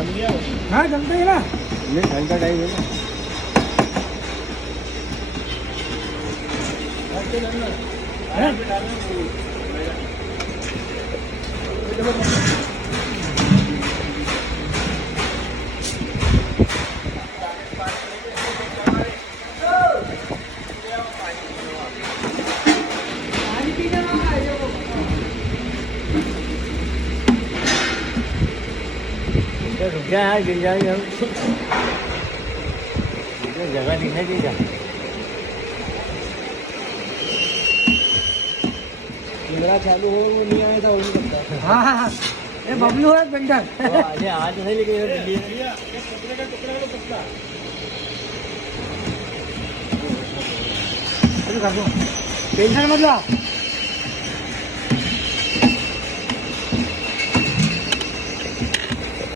जम गया वो। हाँ जमता है ना, ये ठंड का टाइम है ना। रुक जा यार, गिर जाएंगे हम। जगह दिखाई दी जा। कैमरा चालू हो, वो नहीं आया था, वो नहीं करता। हाँ हाँ हाँ, ये बबलू है पेंटर। आज आज नहीं, लेकिन टेंशन मत लो।